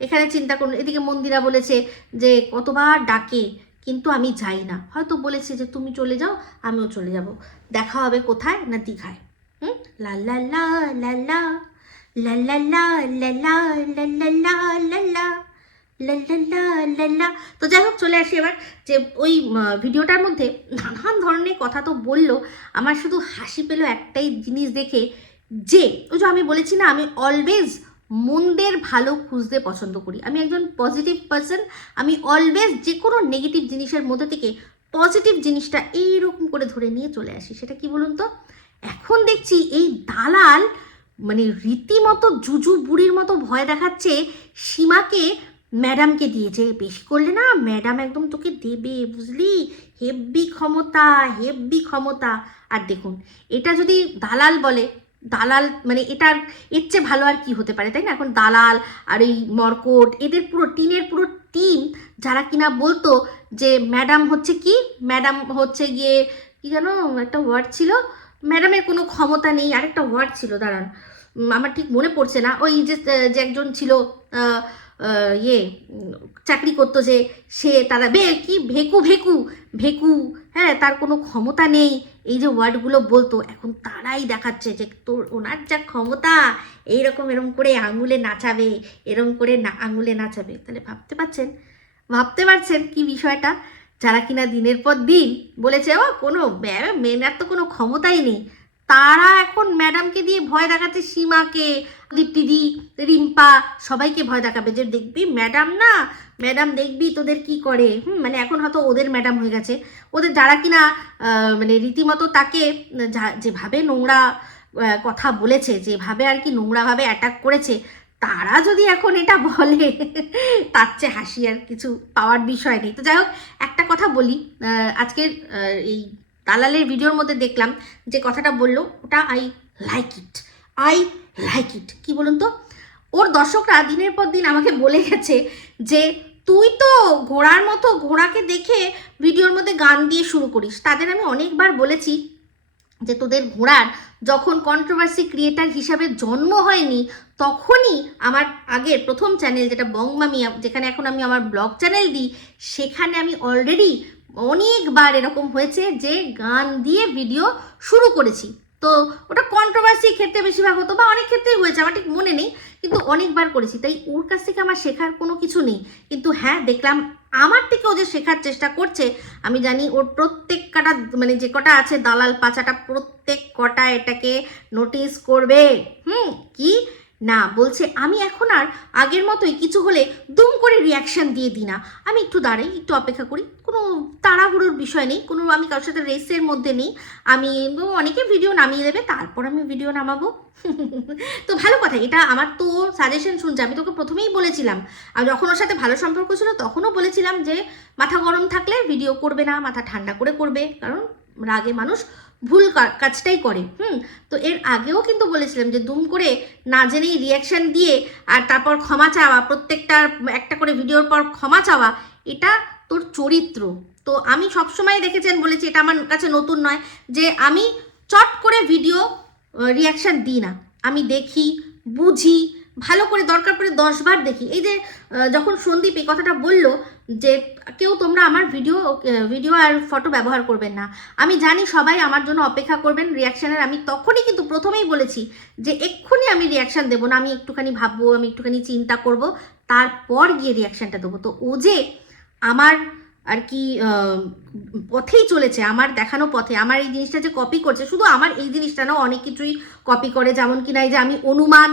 এখানে চিন্তা করুন, এদিকে মন্দিরা বলেছে যে কতবার ডাকে কিন্তু আমি যাই না, হয়তো বলেছে যে তুমি চলে যাও আমিও চলে যাব, দেখা হবে কোথায় না দীঘায়। লা লা লা লা লা লা লা লা লা লা লা লা লা লা লা। তো যাই হোক, চলে আসি এবার যে ওই ভিডিওটার মধ্যে নানান ধরনের কথা তো বললো, আমার শুধু হাসি পেলো একটাই জিনিস দেখে, যে ওই যে আমি বলেছি না আমি অলওয়েজ মন্দের ভালো খুঁজতে পছন্দ করি, আমি একজন পজিটিভ পার্সন, আমি অলওয়েজ যে কোনো নেগেটিভ জিনিসের মধ্যে থেকে পজিটিভ জিনিসটা এইরকম করে ধরে নিয়ে চলে আসি। সেটা কি বলুন তো, এখন দেখছি এই দালাল মানে রীতিমতো জুজু বুড়ির মতো ভয় দেখাচ্ছে সীমাকে, ম্যাডামকে দিয়েছে, বেশি করলে না ম্যাডাম একদম তোকে দেবে, বুঝলি, হেব্বি ক্ষমতা। আর দেখুন এটা যদি দালাল বলে, দালাল মানে এটার এর চেয়ে ভালো আর কি হতে পারে, তাই না? এখন দালাল আর এই মর্কট এদের পুরো টিম যারা কিনা বলতো যে ম্যাডাম হচ্ছে গিয়ে কি যেন একটা ওয়ার্ড ছিল, ম্যাডামের কোনো ক্ষমতা নেই, আরেকটা ওয়ার্ড ছিল, দাঁড়ান আমার ঠিক মনে পড়ছে না, ওই যে যে একজন ছিল চাকরি করতো যে, সে তারা কি ভেকু ভেকু ভেকু, হ্যাঁ, তার কোনো ক্ষমতা নেই, এই যে ওয়ার্ডগুলো বলতো, এখন তারাই দেখাচ্ছে যে তোর ওনার যা ক্ষমতা, এইরকম এরম করে আঙুলে নাচাবে, এরম করে আঙুলে নাচাবে। তাহলে ভাবতে পারছেন কি বিষয়টা? যারা কিনা দিনের পর দিন বলেছে ও কোনো মেয়ের তো কোনো ক্ষমতাই নেই, তারা এখন ম্যাডামকে দিয়ে ভয় দেখাচ্ছে, সীমাকে, দীপ্তিদি, রিম্পা, সবাইকে ভয় দেখাবে যে দেখবি ম্যাডাম দেখবি তোদের কি করে। মানে এখন হয়তো ওদের ম্যাডাম হয়ে গেছে, ওদের যারা কিনা মানে রীতিমতো তাকে যেভাবে নোংরা কথা বলেছে, যেভাবে আর কি নোংরাভাবে অ্যাটাক করেছে, তারা যদি এখন এটা বলে, তার চেয়ে হাসি আর কিছু পাওয়ার বিষয় নেই। তো যাই হোক, একটা কথা বলি, আজকের এই দালালের ভিডিওর মধ্যে দেখলাম যে কথাটা বললো, ওটা আই লাইক ইট। কি বলুন তো, ওর দর্শকরা দিনের পর দিন আমাকে বলে গেছে যে তুই তো ঘোড়ার মতো ঘোড়াকে দেখে ভিডিওর মধ্যে গান দিয়ে শুরু করিস। তাদের আমি অনেকবার বলেছি যে তোদের ঘোড়ার যখন কন্ট্রোভার্সি ক্রিয়েটার হিসাবে জন্ম হয়নি, তখনই আমার আগের প্রথম চ্যানেল যেটা বংমামি, যেখানে এখন আমি আমার ব্লগ চ্যানেল দিই, সেখানে আমি অলরেডি অনেকবার এরকম হয়েছে যে গান দিয়ে ভিডিও শুরু করেছি। তো ওটা কন্ট্রোভার্সির ক্ষেত্রে বেশিরভাগ হতো, বা অনেক ক্ষেত্রেই হয়েছে, আমার ঠিক মনে নেই, কিন্তু অনেকবার করেছি। তাই ওর কাছ থেকে আমার শেখার কোনো কিছু নেই, কিন্তু হ্যাঁ দেখলাম আমার থেকে ও যে শেখার চেষ্টা করছে, আমি জানি ওর প্রত্যেক কটা মানে যে কটা আছে দালাল পাচাটা, প্রত্যেক কটা এটাকে নোটিস করবে। কি না বলছে, আমি এখন আর আগের মতোই কিছু হলে দুম করে রিয়াকশান দিয়ে দিই না, আমি একটু দাঁড়াই, একটু অপেক্ষা করি, কোনো তাড়াহুড়োর বিষয় নেই, কোনো আমি কারোর সাথে রেসের মধ্যে নেই, আমি অনেকে ভিডিও নামিয়ে দেবে, তারপর আমি ভিডিও নামাবো। তো ভালো কথা, এটা আমার তো সাজেশন শুনছে, আমি তোকে প্রথমেই বলেছিলাম, আর যখন ওর সাথে ভালো সম্পর্ক ছিল তখনও বলেছিলাম যে মাথা গরম থাকলে ভিডিও করবে না, মাথা ঠান্ডা করে করবে, কারণ রাগে মানুষ ভুল কাজটাই করে। তো এর আগেও কিন্তু বলেছিলাম যে দুম করে না জেনেই রিয়াকশান দিয়ে আর তারপর ক্ষমা চাওয়া, প্রত্যেকটার একটা করে ভিডিওর পর ক্ষমা চাওয়া, এটা তোর চরিত্র। তো আমি সবসময় দেখেছেন, বলেছি, এটা আমার কাছে নতুন নয় যে আমি চট করে ভিডিও রিয়াকশান দিই না, আমি দেখি, বুঝি, ভালো করে, দরকার পড়ে 10 বার দেখি। এই যে যখন সন্দীপ এই কথাটা বললো যে কেউ তোমরা আমার ভিডিও আর ফটো ব্যবহার করবেন না, আমি জানি সবাই আমার জন্য অপেক্ষা করবেন রিয়াকশানের, আমি তখনই কিন্তু প্রথমেই বলেছি যে এক্ষুনি আমি রিয়াকশান দেবো না, আমি একটুখানি ভাববো, আমি একটুখানি চিন্তা করব, তারপর গিয়ে রিয়াকশানটা দেবো। তো ও যে আমার আর কি পথেই চলেছে, আমার দেখানো পথে, আমার এই জিনিসটা যে কপি করছে, শুধু আমার এই জিনিসটা না, অনেক কিছুই কপি করে, যেমন কিনা এই যে আমি অনুমান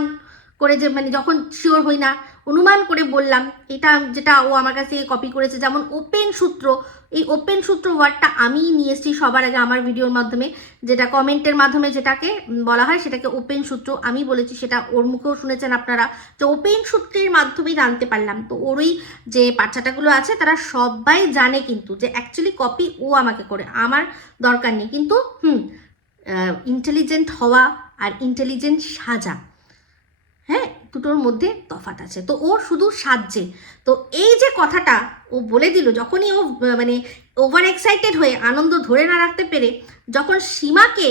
করে, যে মানে যখন শিওর হই না, অনুমান করে বললাম এটা, যেটা ও আমার কাছ থেকে কপি করেছে। যেমন ওপেন সূত্র, এই ওপেন সূত্র ওয়ার্ডটা আমি নিয়ে এসেছি সবার আগে আমার ভিডিওর মাধ্যমে, যেটা কমেন্টের মাধ্যমে যেটাকে বলা হয় সেটাকে ওপেন সূত্র আমি বলেছি, সেটা ওর মুখেও শুনেছেন আপনারা, যে ওপেন সূত্রের মাধ্যমেই জানতে পারলাম। তো ওরই যে বাচ্চাটাগুলো আছে তারা সবাই জানে কিন্তু যে অ্যাকচুয়ালি কপি ও আমাকে করে, আমার দরকার নেই। কিন্তু ইন্টেলিজেন্ট হওয়া আর ইন্টেলিজেন্ট সাজা, হ্যাঁ, দুটোর মধ্যে তফাৎ আছে। তো ও শুধু সাজছে। তো এই যে কথাটা ও বলে দিল, যখনই ও মানে ওভার এক্সাইটেড হয়ে আনন্দ ধরে না রাখতে পেরে যখন সীমাকে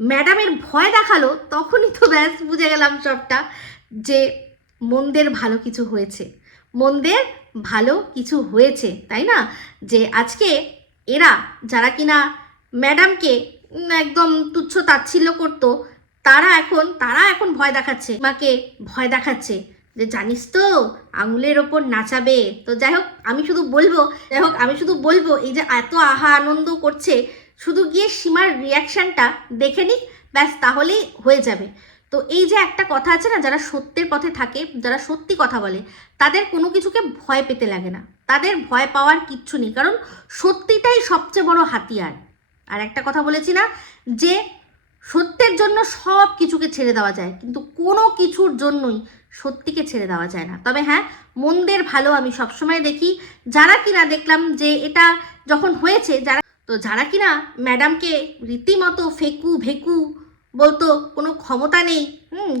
ম্যাডামের ভয় দেখালো, তখনই তো ব্যাস বুঝে গেলাম সবটা, যে মন্দের ভালো কিছু হয়েছে, তাই না? যে আজকে এরা যারা কিনা ম্যাডামকে একদম তুচ্ছ তাচ্ছিল্য করতো, তারা এখন ভয় দেখাচ্ছে, মাকে ভয় দেখাচ্ছে যে জানিস তো আঙুলের ওপর নাচাবে। তো যাই হোক, আমি শুধু বলবো এই যে এত আহা আনন্দ করছে, শুধু গিয়ে সীমার রিয়াকশানটা দেখে নিক, ব্যাস, তাহলেই হয়ে যাবে। তো এই যে একটা কথা আছে না, যারা সত্যের পথে থাকে, যারা সত্যি কথা বলে, তাদের কোনো কিছুকে ভয় পেতে লাগে না, তাদের ভয় পাওয়ার কিচ্ছু নেই, কারণ সত্যিটাই সবচেয়ে বড় হাতিয়ার। আর একটা কথা বলেছি না, যে সত্যের জন্য সব কিছুকে ছেড়ে দেওয়া যায়, কিন্তু কোনো কিছুর জন্যই সত্যিকে ছেড়ে দেওয়া যায় না। তবে হ্যাঁ, মন্দের ভালো আমি সবসময় দেখি। যারা কিনা দেখলাম যে এটা যখন হয়েছে, যারা কিনা ম্যাডামকে রীতিমতো ফেকু ভেকু বলতো, কোনো ক্ষমতা নেই,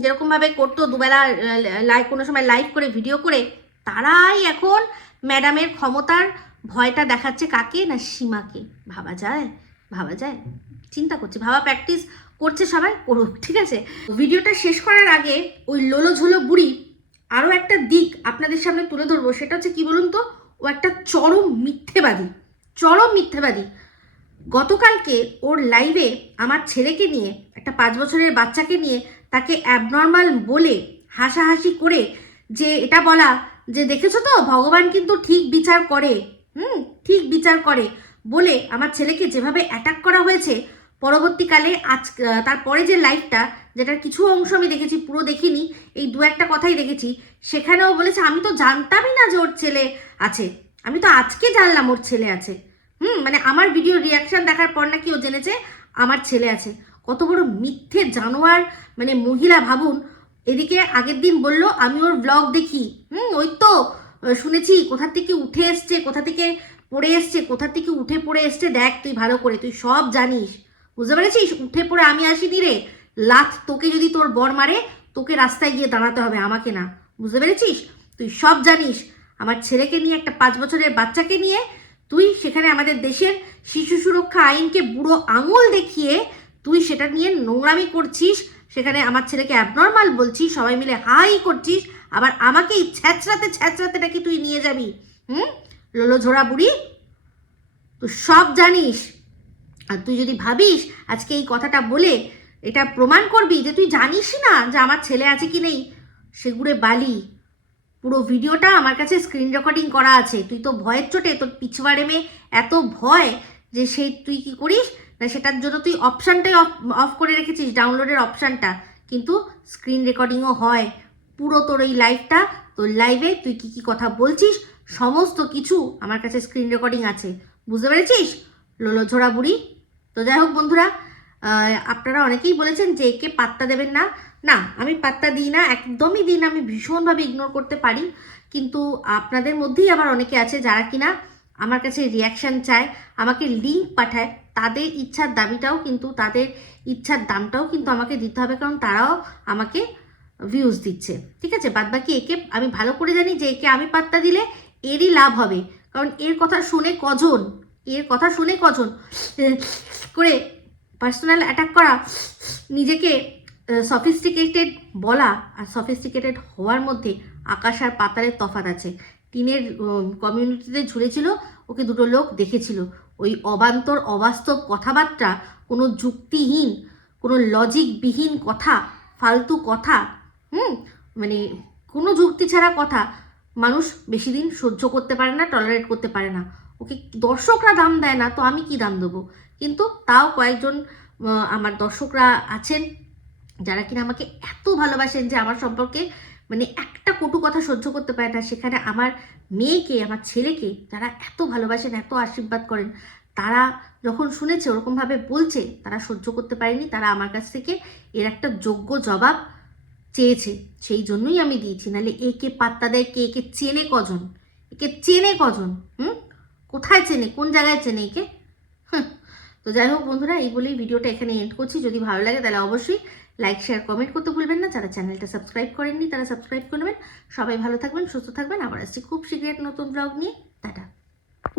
যেরকমভাবে করতো দুবেলা কোনো সময় লাইভ করে ভিডিও করে, তারাই এখন ম্যাডামের ক্ষমতার ভয়টা দেখাচ্ছে কাকে না, সীমাকে। ভাবা যায়? চিন্তা করছি, ভাবা প্র্যাকটিস করছে, সবাই করুক, ঠিক আছে? ভিডিওটা শেষ করার আগে ওই লোলো ঝোলো বুড়ি আরও একটা দিক আপনাদের সামনে তুলে ধরবো। সেটা হচ্ছে কি বলুন তো, ও একটা চরম মিথ্যেবাদী, চরম মিথ্যেবাদী। গতকালকে ওর লাইভে আমার ছেলেকে নিয়ে, একটা 5 বছরের বাচ্চাকে নিয়ে তাকে অ্যাবনর্মাল বলে হাসাহাসি করে যে এটা বলা যে দেখেছো তো ভগবান কিন্তু ঠিক বিচার করে, ঠিক বিচার করে বলে আমার ছেলেকে যেভাবে অ্যাটাক করা হয়েছে, পরবর্তীকালে আজ তারপরে যে লাইভটা, যেটার কিছু অংশ আমি দেখেছি, পুরো দেখিনি, এই 2-1টা কথাই দেখেছি, সেখানেও বলেছে আমি তো জানতামই না যে ওর ছেলে আছে, আমি তো আজকে জানলাম ওর ছেলে আছে। মানে আমার ভিডিও রিয়াকশন দেখার পর নাকি ও জেনেছে আমার ছেলে আছে। কত বড় মিথ্যে জানোয়ার মানে মহিলা ভাবুন। এদিকে আগের দিন বলল আমি ওর ব্লগ দেখি, ওই তো শুনেছি কোথা থেকে উঠে এসছে, কোথা থেকে পড়ে এসছে, কোথা থেকে উঠে পড়ে এসছে, দেখ তুই ভালো করে, তুই সব জানিস, বুঝতে পেরেছিস? উঠে পড়ে আমি আসিনি রে, লাথ তোকে যদি তোর বর মারে তোকে রাস্তায় গিয়ে দাঁড়াতে হবে, আমাকে না, বুঝতে পেরেছিস? তুই সব জানিস। আমার ছেলেকে নিয়ে, একটা 5 বছরের বাচ্চাকে নিয়ে তুই সেখানে আমাদের দেশের শিশু সুরক্ষা আইনকে বুড়ো আঙুল দেখিয়ে তুই সেটা নিয়ে নোংরামি করছিস, সেখানে আমার ছেলেকে অ্যাবনর্মাল বলছিস, সবাই মিলে হাই করছিস, আবার আমাকেই ছ্যাঁচড়াতে নাকি তুই নিয়ে যাবি। লোলো ঝোড়া বুড়ি, তুই সব জানিস। আর তুই যদি ভাবিস আজকে এই কথাটা বলে এটা প্রমাণ করবি যে তুই জানিস না যে আমার ছেলে আছে কি নেই, সেগুড়ে বালি। পুরো ভিডিওটা আমার কাছে স্ক্রিন রেকর্ডিং করা আছে। তুই তো ভয়ের চোটে, তোর পিছবাড়ে এত ভয় যে সেই তুই কি করিস না, সেটার জন্য তুই অপশানটাই অফ করে রেখেছিস, ডাউনলোডের অপশানটা, কিন্তু স্ক্রিন রেকর্ডিংও হয় পুরো তোর এই লাইভটা, তোর লাইভে তুই কি কি কথা বলছিস সমস্ত কিছু আমার কাছে স্ক্রিন রেকর্ডিং আছে, বুঝতে পেরেছিস লোলো ঝোড়া বুড়ি? তো যাই হোক বন্ধুরা, আপনারা অনেকেই বলেছেন যে একে পাত্তা দেবেন না। না, আমি পাত্তা দিই না, একদমই দিই না, আমি ভীষণভাবে ইগনোর করতে পারি। কিন্তু আপনাদের মধ্যেই আবার অনেকে আছে যারা কিনা আমার কাছে রিয়াকশান চায়, আমাকে লিঙ্ক পাঠায়, তাদের ইচ্ছার দাবিটাও কিন্তু, তাদের ইচ্ছার দামটাও কিন্তু আমাকে দিতে হবে, কারণ তারাও আমাকে ভিউজ দিচ্ছে, ঠিক আছে? বাদবাকি একে আমি ভালো করে জানি যে একে আমি পাত্তা দিলে এরই লাভ হবে, কারণ এর কথা শুনে কজন করে পার্সোনাল অ্যাটাক করা, নিজেকে সফিস্টিকেটেড বলা আর সফিস্টিকেটেড হওয়ার মধ্যে আকাশ আর পাতালের তফাৎ আছে। টিনের কমিউনিটিতে ঝুলেছিল, ওকে দুটো লোক দেখেছিল, ওই অবান্তর অবাস্তব কথাবার্তা, কোনো যুক্তিহীন, কোনো লজিকবিহীন কথা, ফালতু কথা, মানে কোনো যুক্তি ছাড়া কথা মানুষ বেশি দিন সহ্য করতে পারে না, টলারেট করতে পারে না। ওকে দর্শকরা দাম দেয় না, তো আমি কি দাম দেবো? কিন্তু তাও কয়েকজন আমার দর্শকরা আছেন যারা কিনা আমাকে এত ভালোবাসেন যে আমার সম্পর্কে মানে একটা কটু কথা সহ্য করতে পারে না। সেখানে আমার মেয়েকে, আমার ছেলেকে যারা এত ভালোবাসেন, এত আশীর্বাদ করেন, তারা যখন শুনেছে ওরকমভাবে বলছে, তারা সহ্য করতে পারেনি, তারা আমার কাছ থেকে এর একটা যোগ্য জবাব চেয়েছে, সেই জন্যই আমি দিয়েছি। নাহলে একে পাত্তা দেয় কে? একে চেনে কজন? একে চেনে কজন? কোথায় চেনে, কোন জায়গায় চেনে একে? তো যাই হোক বন্ধুরা, এই বলেই ভিডিওটা এখানে এন্ড করছি। যদি ভালো লাগে তাহলে অবশ্যই লাইক, শেয়ার, কমেন্ট করতে ভুলবেন না। যারা চ্যানেলটা সাবস্ক্রাইব করেননি তারা সাবস্ক্রাইব করে নেবেন। সবাই ভালো থাকবেন, সুস্থ থাকবেন। আবার আসছি খুব শীঘ্রই নতুন ব্লগ নিয়ে। টাটা।